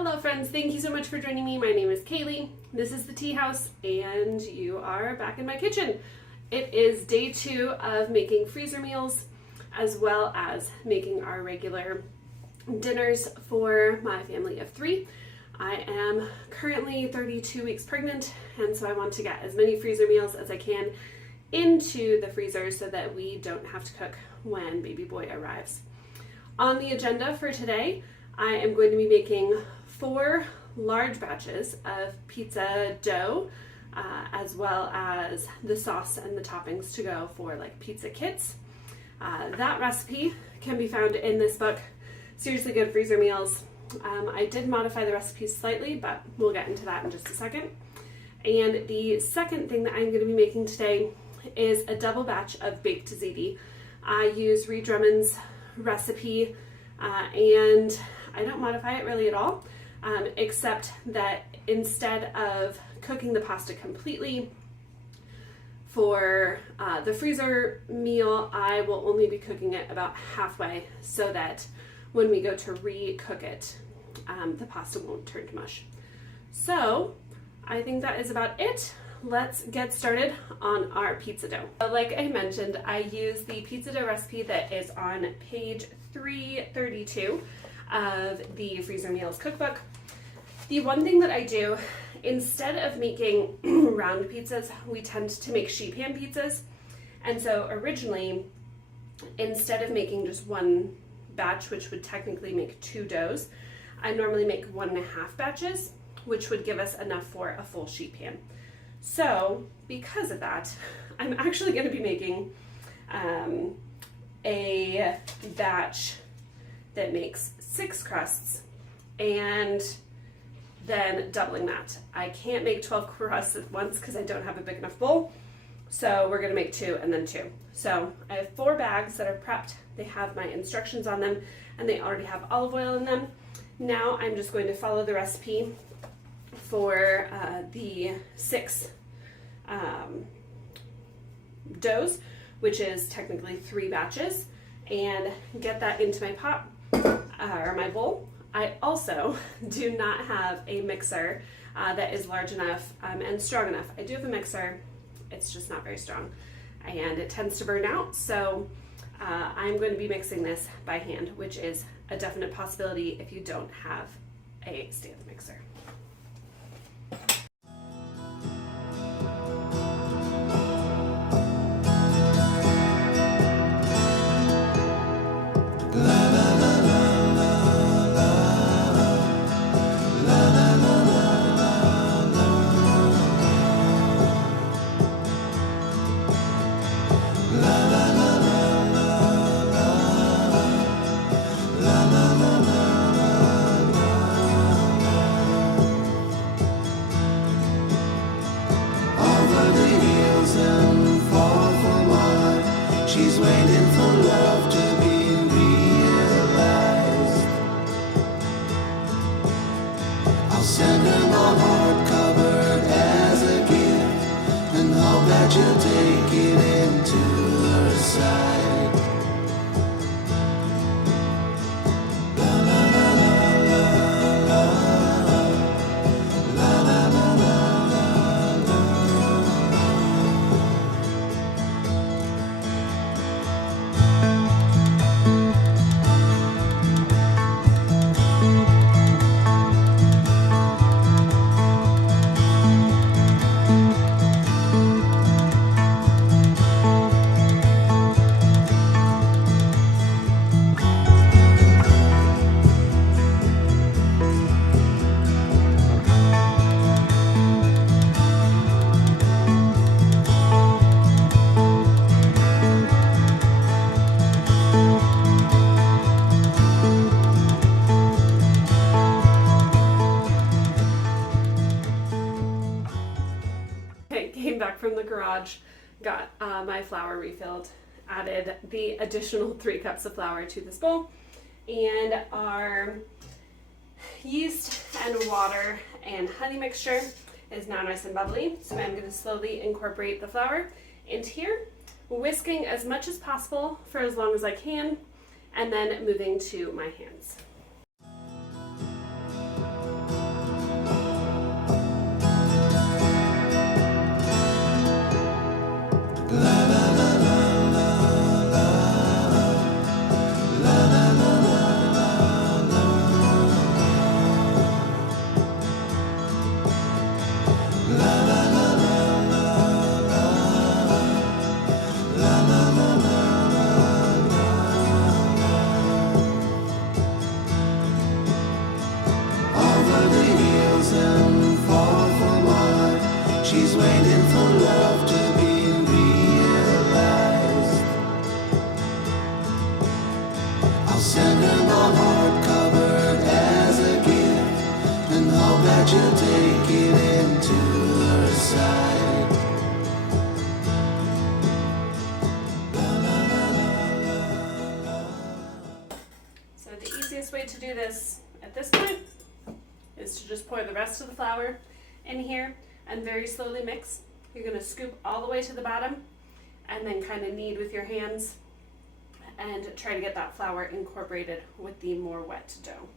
Hello friends, thank you so much for joining me. My name is Kaylee. This is the Tea House and you are back in my kitchen. It is day 2 of making freezer meals as well as making our regular dinners for my family of 3. I am currently 32 weeks pregnant and so I want to get as many freezer meals as I can into the freezer so that we don't have to cook when baby boy arrives. On the agenda for today, I am going to be making 4 large batches of pizza dough, as well as the sauce and the toppings to go for like pizza kits. That recipe can be found in this book, Seriously Good Freezer Meals. I did modify the recipe slightly, but we'll get into that in just a second. And the second thing that I'm going to be making today is a double batch of Baked Ziti. I use Ree Drummond's recipe and I don't modify it really at all, except that instead of cooking the pasta completely for the freezer meal, I will only be cooking it about halfway so that when we go to re-cook it, the pasta won't turn to mush. So I think that is about it. Let's get started on our pizza dough. Like I mentioned, I use the pizza dough recipe that is on page 332 of the Freezer Meals cookbook. The one thing that I do, instead of making round pizzas, we tend to make sheet pan pizzas. And so originally, instead of making just one batch, which would technically make 2 doughs, I normally make 1.5 batches, which would give us enough for a full sheet pan. So because of that, I'm actually going to be making a batch that makes 6 crusts and then doubling that. I can't make 12 crusts at once because I don't have a big enough bowl. So we're going to make 2 and then 2. So I have 4 bags that are prepped. They have my instructions on them and they already have olive oil in them. Now I'm just going to follow the recipe for the 6 doughs, which is technically 3 batches, and get that into my pot or my bowl. I also do not have a mixer that is large enough and strong enough. I do have a mixer, it's just not very strong and it tends to burn out, so I'm going to be mixing this by hand, which is a definite possibility if you don't have a stand mixer. She's waiting for love to be realized. I'll send her my heart covered as a gift and hope that you'll take it into her side. La la la la la la la la la la la la. Came back from the garage, got my flour refilled, added the additional 3 cups of flour to this bowl, and our yeast and water and honey mixture is now nice and bubbly. So I'm going to slowly incorporate the flour into here, whisking as much as possible for as long as I can, and then moving to my hands. over the hills and far from mine. She's waiting for love to be realized. I'll send her my heart covered as a gift, and hope that you'll take it into her side. So the easiest way to do this at this point is to just pour the rest of the flour in here and very slowly mix. You're going to scoop all the way to the bottom and then kind of knead with your hands and try to get that flour incorporated with the more wet dough.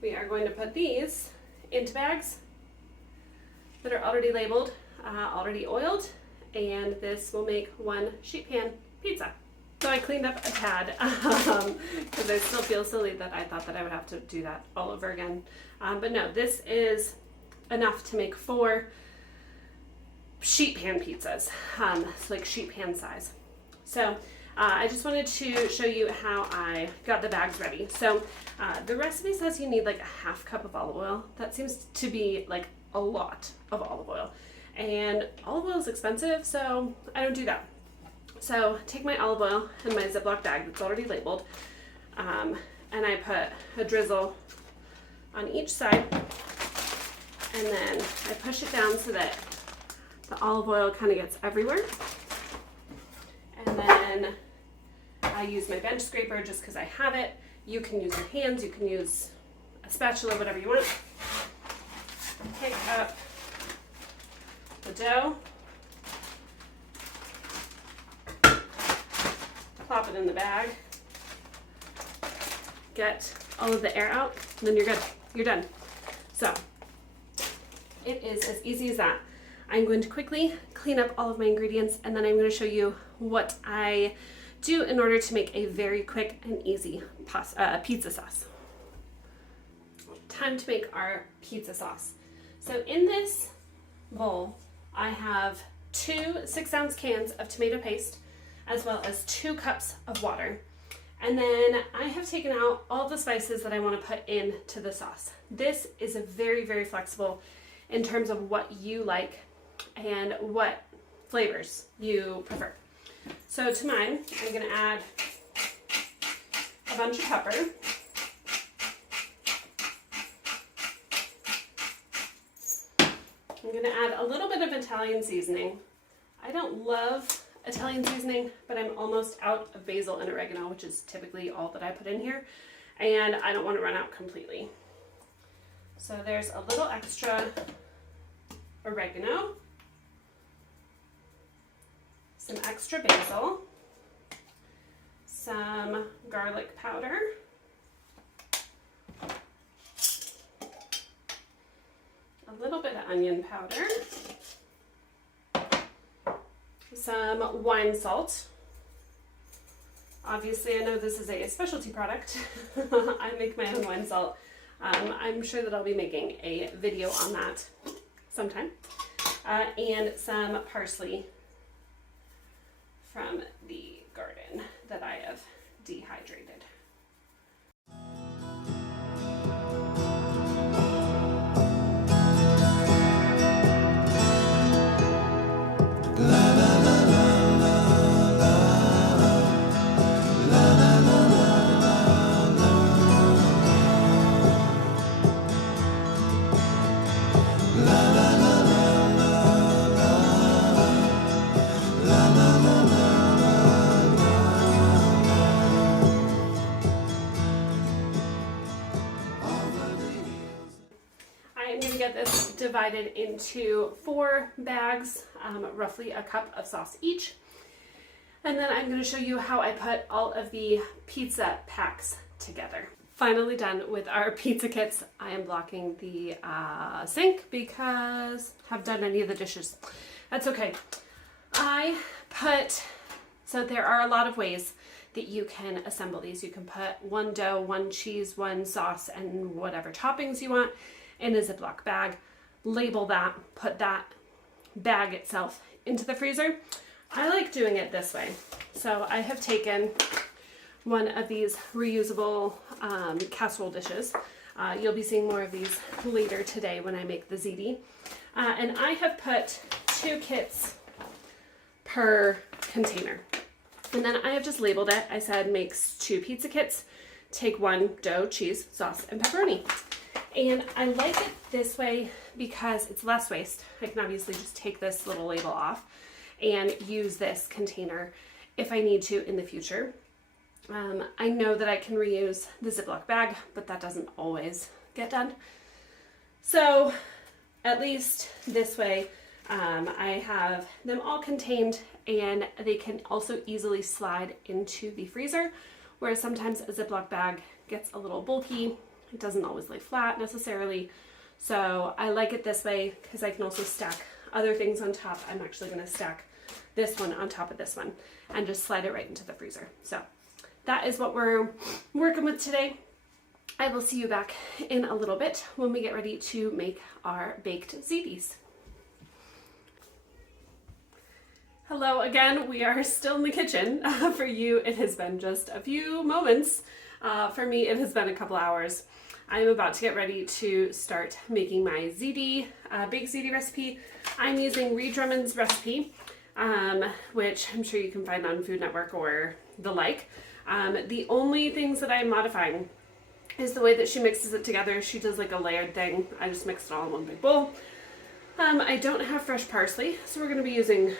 We are going to put these into bags that are already labeled, already oiled, and this will make one sheet pan pizza. So I cleaned up a tad because I still feel silly that I thought that I would have to do that all over again. But no, this is enough to make 4 sheet pan pizzas, so like sheet pan size. So I just wanted to show you how I got the bags ready. So the recipe says you need like a ½ cup of olive oil. That seems to be like a lot of olive oil. And olive oil is expensive, so I don't do that. So take my olive oil in my Ziploc bag that's already labeled, and I put a drizzle on each side, and then I push it down so that the olive oil kind of gets everywhere. And then I use my bench scraper just because I have it. You can use your hands, you can use a spatula, whatever you want. Pick up the dough, plop it in the bag, get all of the air out, and then you're good. You're done. So it is as easy as that. I'm going to quickly clean up all of my ingredients, and then I'm going to show you what I do in order to make a very quick and easy pizza sauce. Time to make our pizza sauce. So in this bowl, I have 2 6-ounce cans of tomato paste, as well as 2 cups of water. And then I have taken out all the spices that I want to put into the sauce. This is a very, very flexible in terms of what you like and what flavors you prefer. So to mine, I'm going to add a bunch of pepper. I'm going to add a little bit of Italian seasoning. I don't love Italian seasoning, but I'm almost out of basil and oregano, which is typically all that I put in here, and I don't want to run out completely. So there's a little extra oregano. some extra basil, some garlic powder, a little bit of onion powder, some wine salt. Obviously, I know this is a specialty product. I make my own wine salt. I'm sure that I'll be making a video on that sometime. And some parsley from the garden that I have dehydrated. I'm going to get this divided into 4 bags, roughly a cup of sauce each. And then I'm going to show you how I put all of the pizza packs together. Finally done with our pizza kits. I am blocking the sink because I haven't done any of the dishes. That's okay. So there are a lot of ways that you can assemble these. You can put one dough, one cheese, one sauce, and whatever toppings you want in a Ziploc bag, label that, put that bag itself into the freezer. I like doing it this way. So I have taken one of these reusable casserole dishes. You'll be seeing more of these later today when I make the ziti. And I have put 2 kits per container. And then I have just labeled it. I said makes 2 pizza kits. Take 1 dough, cheese, sauce, and pepperoni. And I like it this way because it's less waste. I can obviously just take this little label off and use this container if I need to in the future. I know that I can reuse the Ziploc bag, but that doesn't always get done. So at least this way, I have them all contained and they can also easily slide into the freezer, whereas sometimes a Ziploc bag gets a little bulky. It doesn't always lay flat necessarily. So I like it this way because I can also stack other things on top. I'm actually going to stack this one on top of this one and just slide it right into the freezer. So that is what we're working with today. I will see you back in a little bit when we get ready to make our baked zitis. Hello again, we are still in the kitchen. For you, it has been just a few moments. For me, it has been a couple hours. I'm about to get ready to start making my ziti, baked ziti recipe. I'm using Ree Drummond's recipe, which I'm sure you can find on Food Network or the like. The only things that I'm modifying is the way that she mixes it together. She does like a layered thing. I just mixed it all in one big bowl. I don't have fresh parsley, so we're going to be using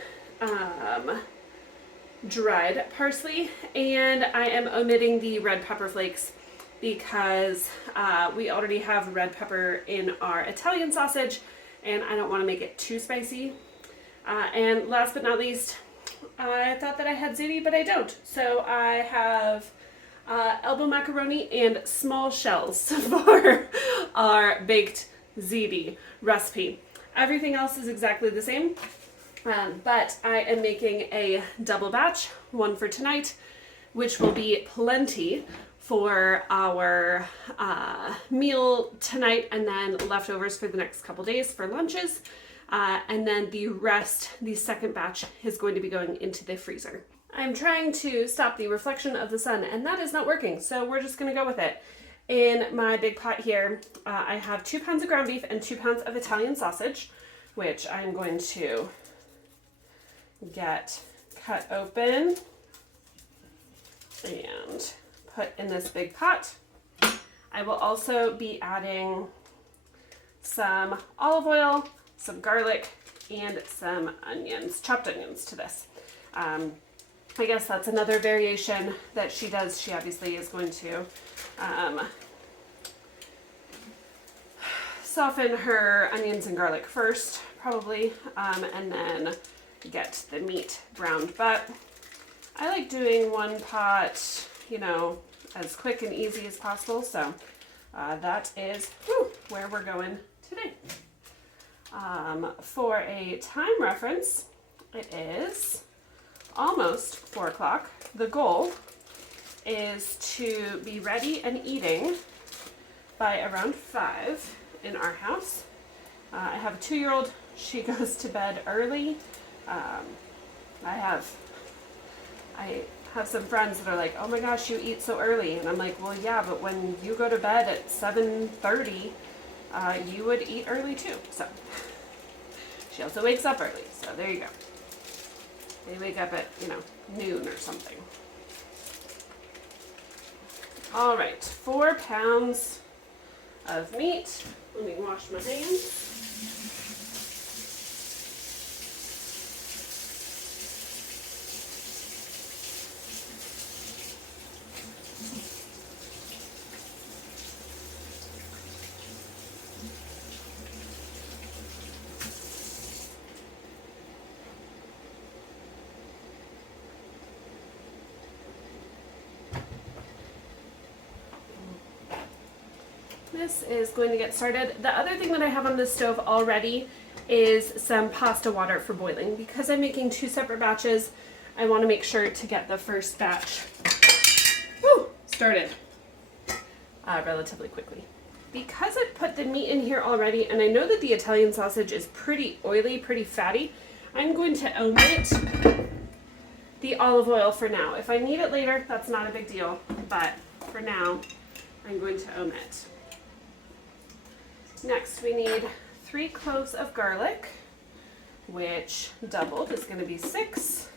dried parsley, and I am omitting the red pepper flakes because we already have red pepper in our Italian sausage and I don't want to make it too spicy. And last but not least, I thought that I had ziti, but I don't. So I have elbow macaroni and small shells for our baked ziti recipe. Everything else is exactly the same. But I am making a double batch, one for tonight, which will be plenty for our meal tonight, and then leftovers for the next couple days for lunches. And then the rest, the second batch, is going to be going into the freezer. I'm trying to stop the reflection of the sun, and that is not working, so we're just going to go with it. In my big pot here, I have 2 pounds of ground beef and 2 pounds of Italian sausage, which I'm going to get cut open and put in this big pot. I will also be adding some olive oil, some garlic, and some onions, chopped onions to this. I guess that's another variation that she does. She obviously is going to soften her onions and garlic first, probably, and then get the meat browned. But I like doing one pot, you know, as quick and easy as possible. So that is where we're going today. For a time reference, it is almost 4 o'clock. The goal is to be ready and eating by around 5 in our house. I have a 2-year-old. She goes to bed early. I have some friends that are like, oh my gosh, you eat so early. And I'm like, well, yeah, but when you go to bed at 7:30, you would eat early too. So she also wakes up early. So there you go. They wake up at, you know, noon or something. All right, 4 pounds of meat. Let me wash my hands. This is going to get started. The other thing that I have on the stove already is some pasta water for boiling. Because I'm making 2 separate batches, I want to make sure to get the first batch started relatively quickly. Because I put the meat in here already, and I know that the Italian sausage is pretty oily, pretty fatty, I'm going to omit the olive oil for now. If I need it later, that's not a big deal, but for now, I'm going to omit. Next, we need 3 cloves of garlic, which doubled is going to be 6.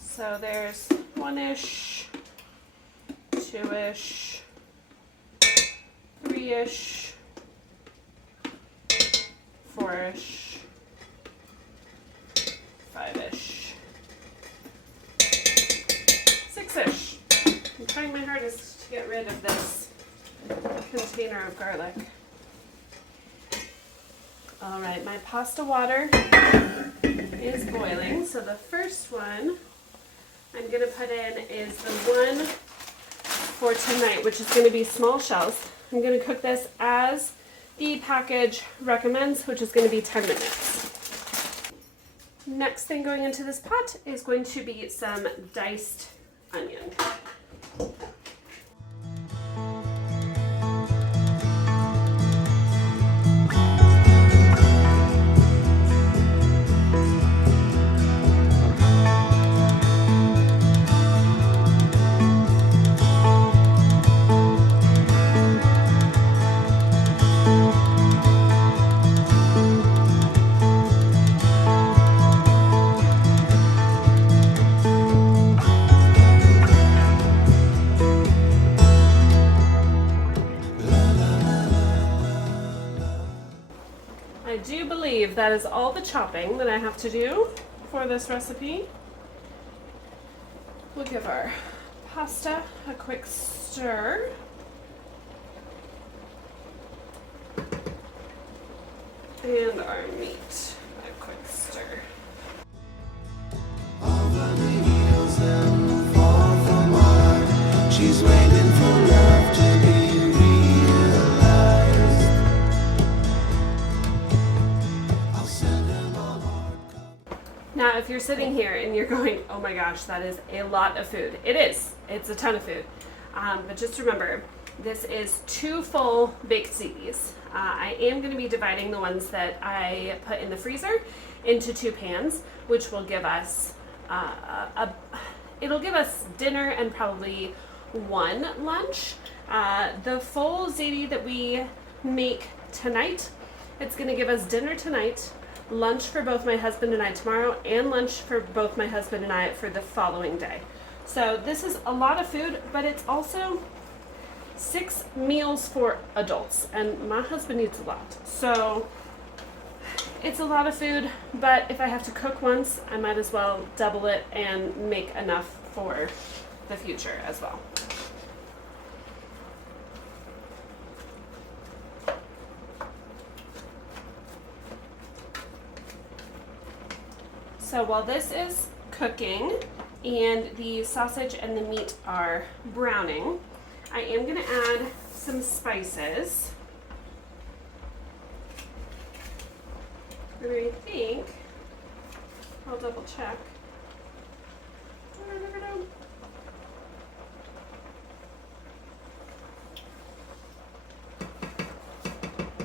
So there's 1-ish, 2-ish, 3-ish, 4-ish, 5-ish, 6-ish. I'm trying my hardest to get rid of this container of garlic. All right, my pasta water is boiling. So the first one I'm gonna put in is the one for tonight, which is gonna be small shells. I'm gonna cook this as the package recommends, which is gonna be 10 minutes. Next thing going into this pot is going to be some diced onion. I do believe that is all the chopping that I have to do for this recipe. We'll give our pasta a quick stir. And our meat a quick stir. Over the hills and far from home, she's waiting for love to be realized. I'll send her my hard copy. Now, if you're sitting here and you're going, oh my gosh, that is a lot of food. It is. It's a ton of food. But just remember, this is 2 full baked zitis. I am going to be dividing the ones that I put in the freezer into 2 pans, which will give us it'll give us dinner and probably 1 lunch. The full ziti that we make tonight, it's going to give us dinner tonight, lunch for both my husband and I tomorrow, and lunch for both my husband and I for the following day. So this is a lot of food, but it's also 6 meals for adults, and my husband eats a lot. So it's a lot of food, but if I have to cook once, I might as well double it and make enough for the future as well. So while this is cooking and the sausage and the meat are browning, I am going to add some spices. And I think, I'll double check.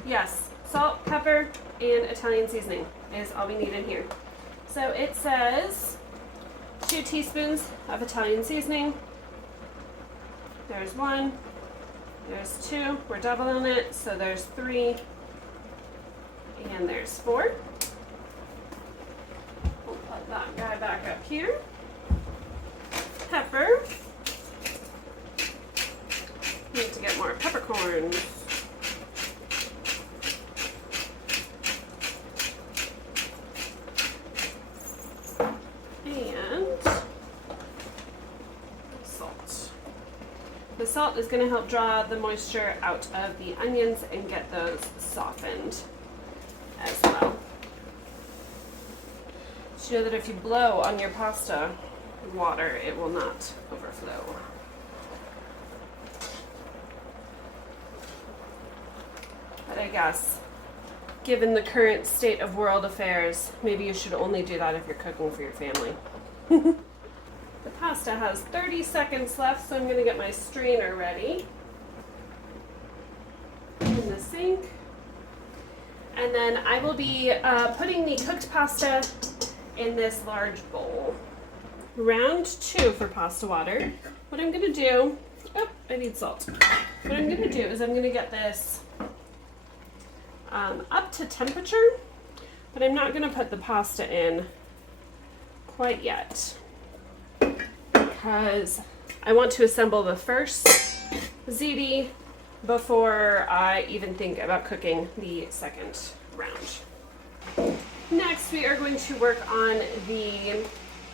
Yes, salt, pepper, and Italian seasoning is all we need in here. So it says 2 teaspoons of Italian seasoning. There's 1, there's 2, we're doubling it, so there's 3, and there's 4. We'll put that guy back up here. Pepper. Need to get more peppercorns. The salt is going to help draw the moisture out of the onions and get those softened as well. Did you know that if you blow on your pasta water, it will not overflow? But I guess, given the current state of world affairs, maybe you should only do that if you're cooking for your family. The pasta has 30 seconds left, so I'm going to get my strainer ready in the sink. And then I will be putting the cooked pasta in this large bowl. Round 2 for pasta water. What I'm going to do, oh, I need salt. What I'm going to do is I'm going to get this up to temperature, but I'm not going to put the pasta in quite yet, because I want to assemble the first ziti before I even think about cooking the second round. Next, we are going to work on the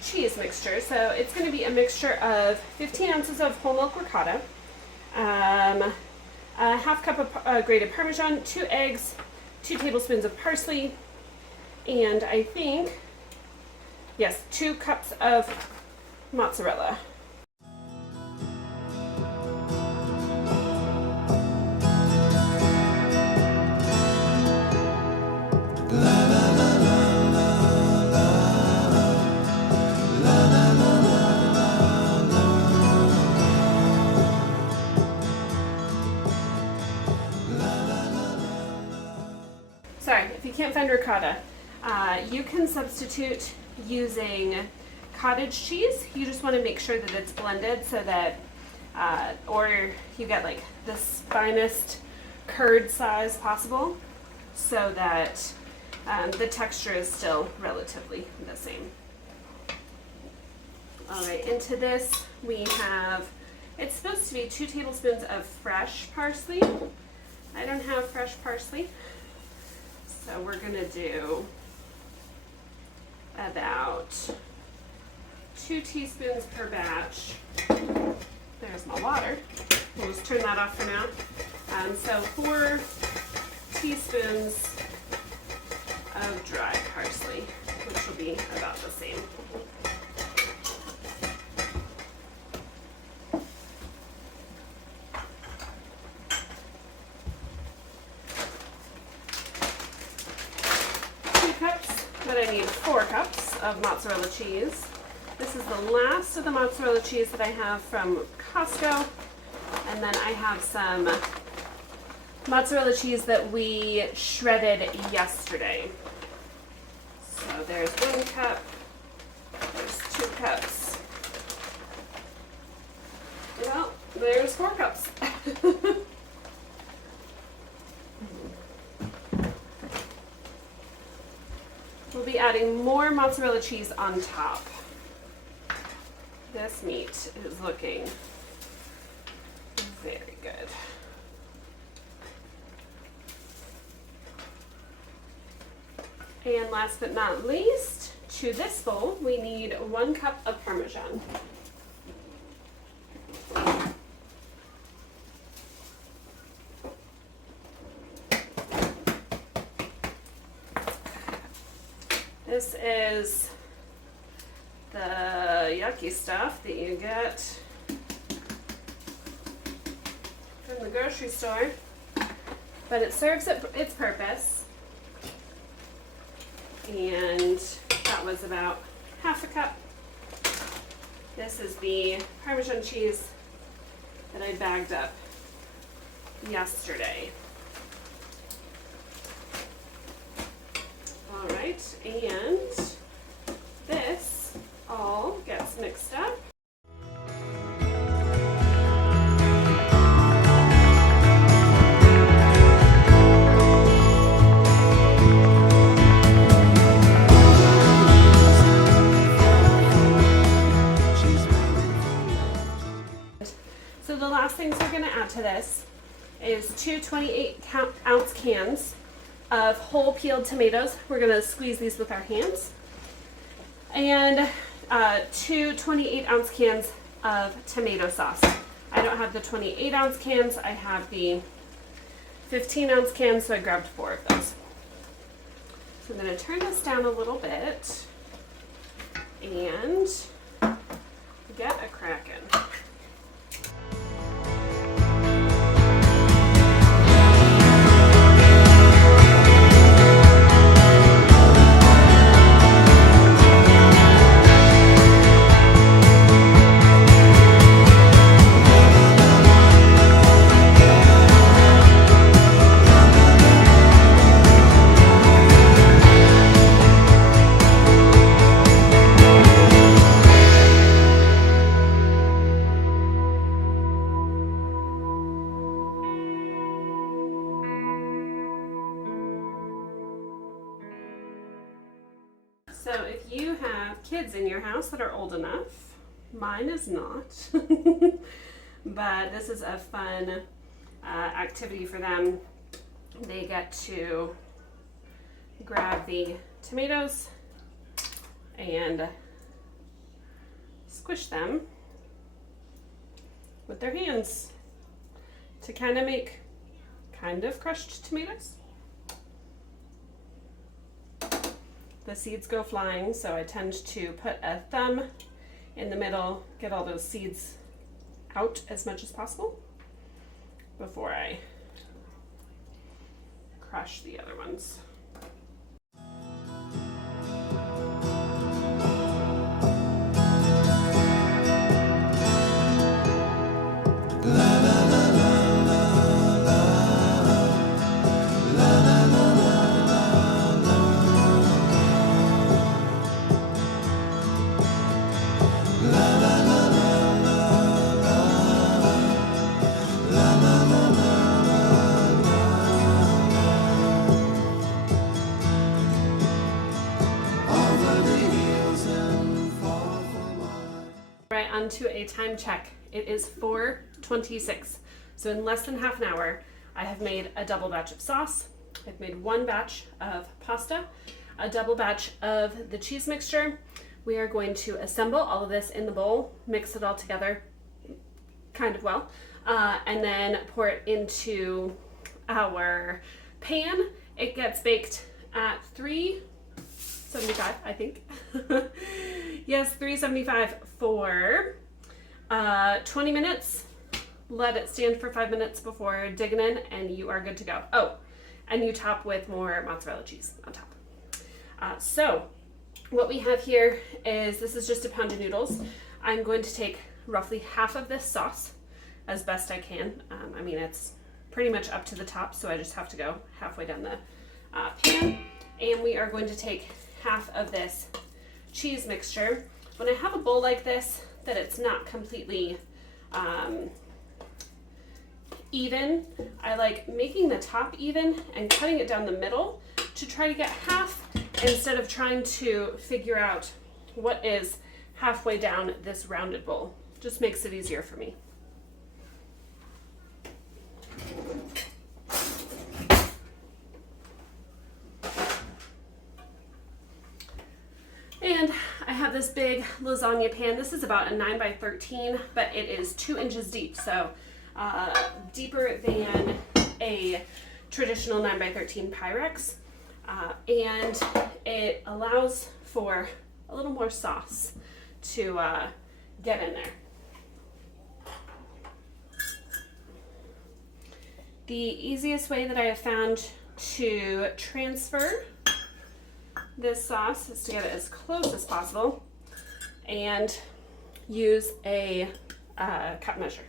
cheese mixture. So it's going to be a mixture of 15 ounces of whole milk ricotta, a half cup of grated Parmesan, 2 eggs, 2 tablespoons of parsley, and I think, yes, 2 cups of mozzarella. Sorry, if you can't find ricotta, you can substitute using cottage cheese. You just want to make sure that it's blended so that, or you get like the finest curd size possible, so that the texture is still relatively the same. Alright, into this we have, it's supposed to be 2 tablespoons of fresh parsley. I don't have fresh parsley, so we're going to do about 2 teaspoons per batch. There's my water. We'll just turn that off for now. So 4 teaspoons of dry parsley, which will be about the same. But I need 4 cups of mozzarella cheese. This is the last of the mozzarella cheese that I have from Costco. And then I have some mozzarella cheese that we shredded yesterday. So there's 1 cup, there's 2 cups. Well, there's 4 cups. We'll be adding more mozzarella cheese on top. This meat is looking very good. And last but not least, to this bowl, we need 1 cup of Parmesan. This is the yucky stuff that you get from the grocery store, but it serves its purpose. And that was about half a cup. This is the Parmesan cheese that I bagged up yesterday. All right, and this all gets mixed up. So the last things we're going to add to this is two 28-ounce cans of whole peeled tomatoes. We're going to squeeze these with our hands. And two 28-ounce cans of tomato sauce. I don't have the 28-ounce cans. I have the 15-ounce cans, so I grabbed 4 of those. So I'm going to turn this down a little bit and get a crackin'. So if you have kids in your house that are old enough, mine is not, but this is a fun activity for them. They get to grab the tomatoes and squish them with their hands to kind of make kind of crushed tomatoes. The seeds go flying, so I tend to put a thumb in the middle, get all those seeds out as much as possible before I crush the other ones. Right, onto a time check. It is 4:26, so in less than half an hour, I have made a double batch of sauce. I've made 1 batch of pasta, a double batch of the cheese mixture. We are going to assemble all of this in the bowl, mix it all together kind of well, and then pour it into our pan. It gets baked at 375, I think. Yes, 375 for 20 minutes. Let it stand for 5 minutes before digging in, and you are good to go. Oh, and you top with more mozzarella cheese on top. So what we have here is, this is just a pound of noodles. I'm going to take roughly half of this sauce as best I can. I mean, it's pretty much up to the top, so I just have to go halfway down the pan. And we are going to take half of this cheese mixture. When I have a bowl like this, that it's not completely even, I like making the top even and cutting it down the middle to try to get half, instead of trying to figure out what is halfway down this rounded bowl. Just makes it easier for me. And I have this big lasagna pan. This is about a 9 by 13, but it is 2 inches deep, so deeper than a traditional 9 by 13 Pyrex. And it allows for a little more sauce to get in there. The easiest way that I have found to transfer this sauce is to get it as close as possible and use a cup measure.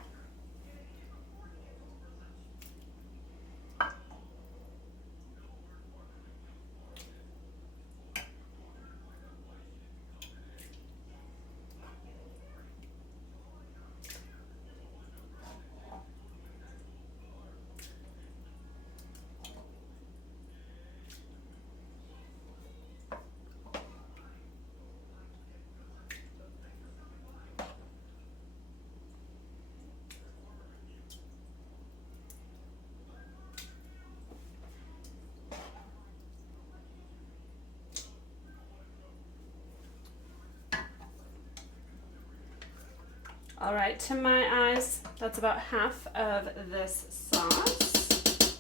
All right, to my eyes, that's about half of this sauce.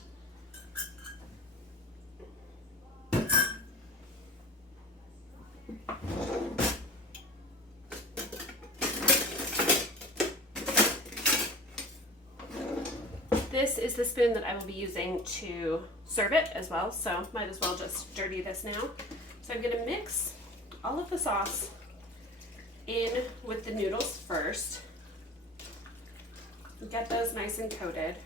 This is the spoon that I will be using to serve it as well, so might as well just dirty this now. So I'm gonna mix all of the sauce in with the noodles first. Get those nice and coated.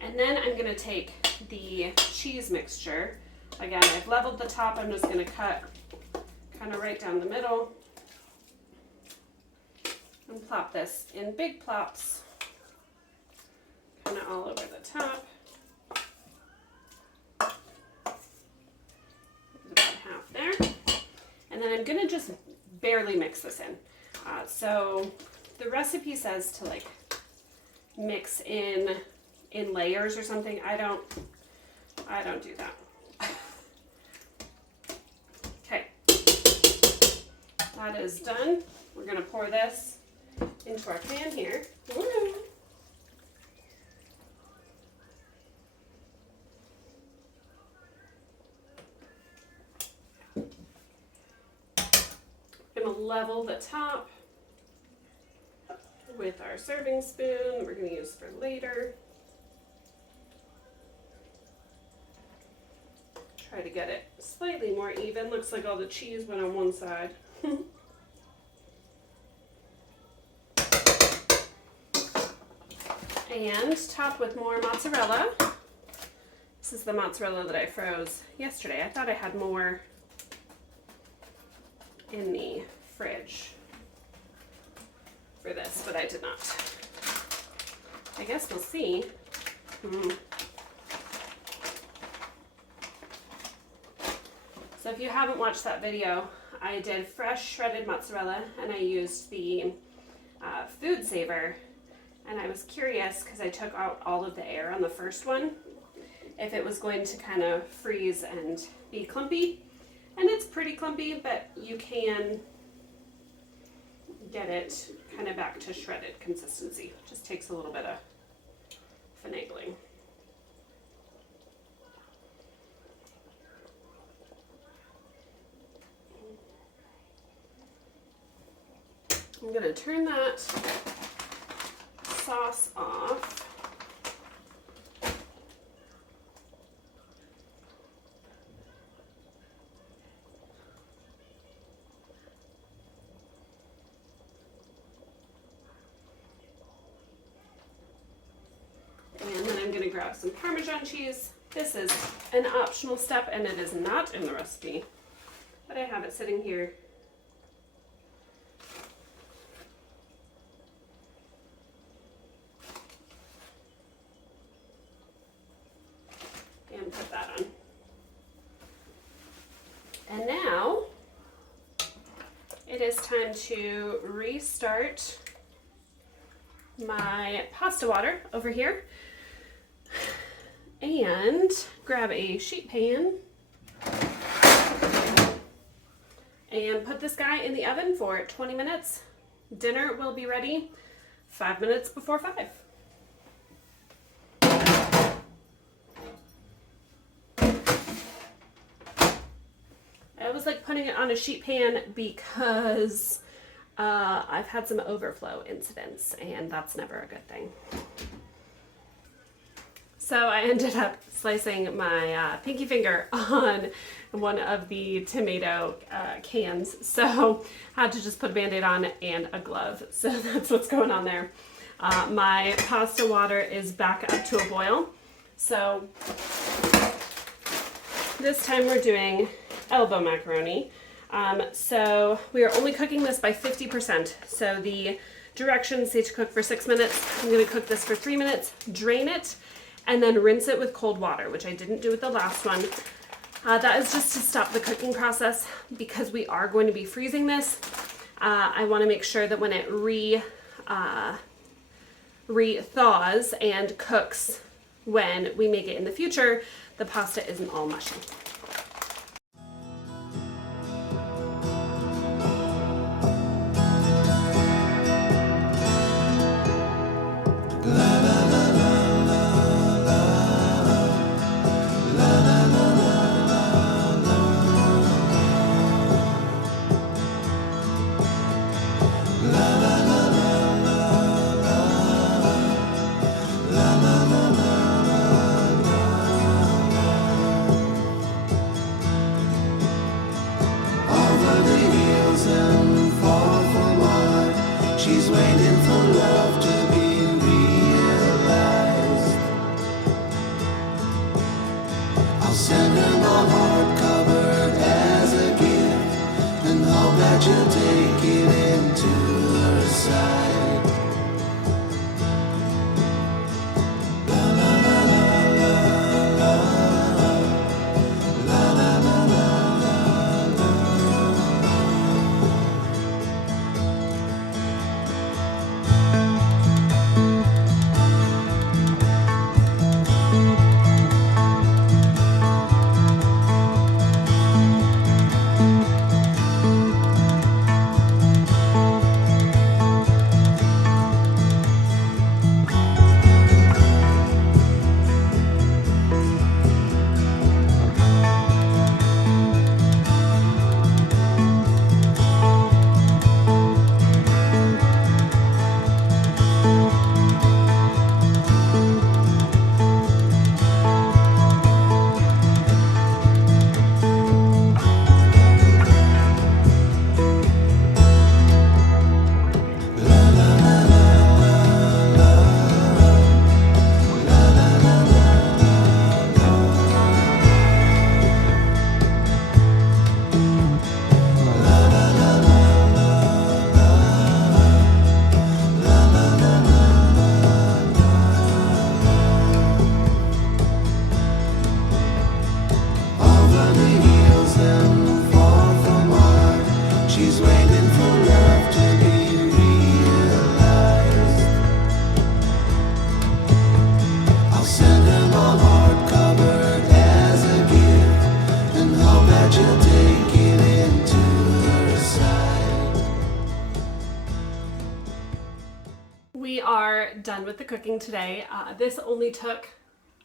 And then I'm gonna take the cheese mixture. Again, I've leveled the top. I'm just gonna cut kind of right down the middle and plop this in big plops, kind of all over the top. About half there. And then I'm gonna just barely mix this in. So the recipe says to like mix in layers or something. I don't do that. Okay, that is done. We're gonna pour this into our pan here. Woo. I'm going to level the top with our serving spoon we're going to use for later. Try to get it slightly more even. Looks like all the cheese went on one side. And top with more mozzarella. This is the mozzarella that I froze yesterday. I thought I had more in the fridge for this, but I did not. I guess we'll see. So if you haven't watched that video, I did fresh shredded mozzarella and I used the food saver, and I was curious because I took out all of the air on the first one if it was going to kind of freeze and be clumpy. And it's pretty clumpy, but you can get it kind of back to shredded consistency. Just takes a little bit of finagling. I'm going to turn that sauce off. And then I'm going to grab some Parmesan cheese. This is an optional step and it is not in the recipe, but I have it sitting here. And put that on. And now it is time to restart my pasta water over here and grab a sheet pan and put this guy in the oven for 20 minutes. Dinner will be ready 5 minutes before 5. always like putting it on a sheet pan because I've had some overflow incidents, and that's never a good thing. So I ended up slicing my pinky finger on one of the tomato cans, so had to just put a Band-Aid on and a glove. So that's what's going on there. My pasta water is back up to a boil. So this time we're doing elbow macaroni. So we are only cooking this by 50%. So the directions say to cook for 6 minutes. I'm going to cook this for 3 minutes, drain it, and then rinse it with cold water, which I didn't do with the last one. That is just to stop the cooking process because we are going to be freezing this. I want to make sure that when it re-thaws and cooks when we make it in the future, the pasta isn't all mushy. She's waiting for love to be realized. I'll send her my heart covered as a gift, and hope that you'll take it into her side. La la la la la la la la la la. We are done with the cooking today. This only took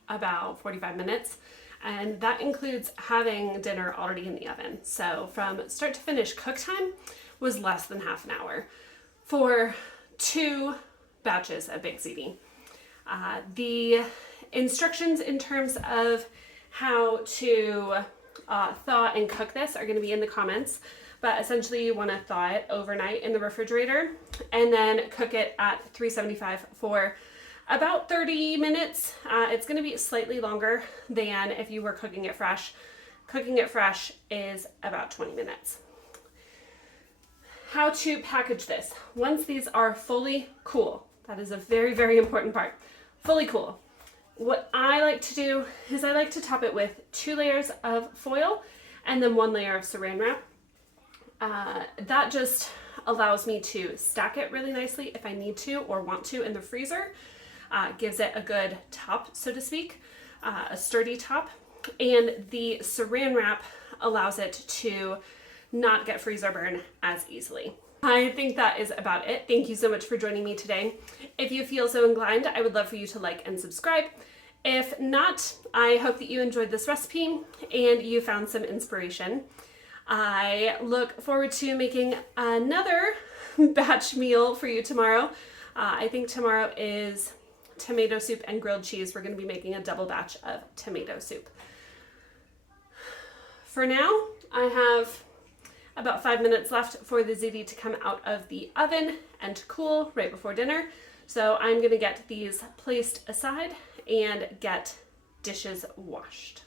about 45 minutes, and that includes having dinner already in the oven. So from start to finish, cook time was less than half an hour for 2 batches of Baked Ziti. The instructions in terms of how to thaw and cook this are going to be in the comments. But essentially you want to thaw it overnight in the refrigerator and then cook it at 375 for about 30 minutes. It's going to be slightly longer than if you were cooking it fresh. Cooking it fresh is about 20 minutes. How to package this. Once these are fully cool, that is a very, very important part, fully cool. What I like to do is I like to top it with 2 layers of foil and then 1 layer of saran wrap. That just allows me to stack it really nicely if I need to or want to in the freezer. Gives it a good top, so to speak, a sturdy top. And the saran wrap allows it to not get freezer burn as easily. I think that is about it. Thank you so much for joining me today. If you feel so inclined, I would love for you to like and subscribe. If not, I hope that you enjoyed this recipe and you found some inspiration. I look forward to making another batch meal for you tomorrow. I think tomorrow is tomato soup and grilled cheese. We're going to be making a double batch of tomato soup. For now, I have about 5 minutes left for the ziti to come out of the oven and to cool right before dinner. So I'm going to get these placed aside and get dishes washed.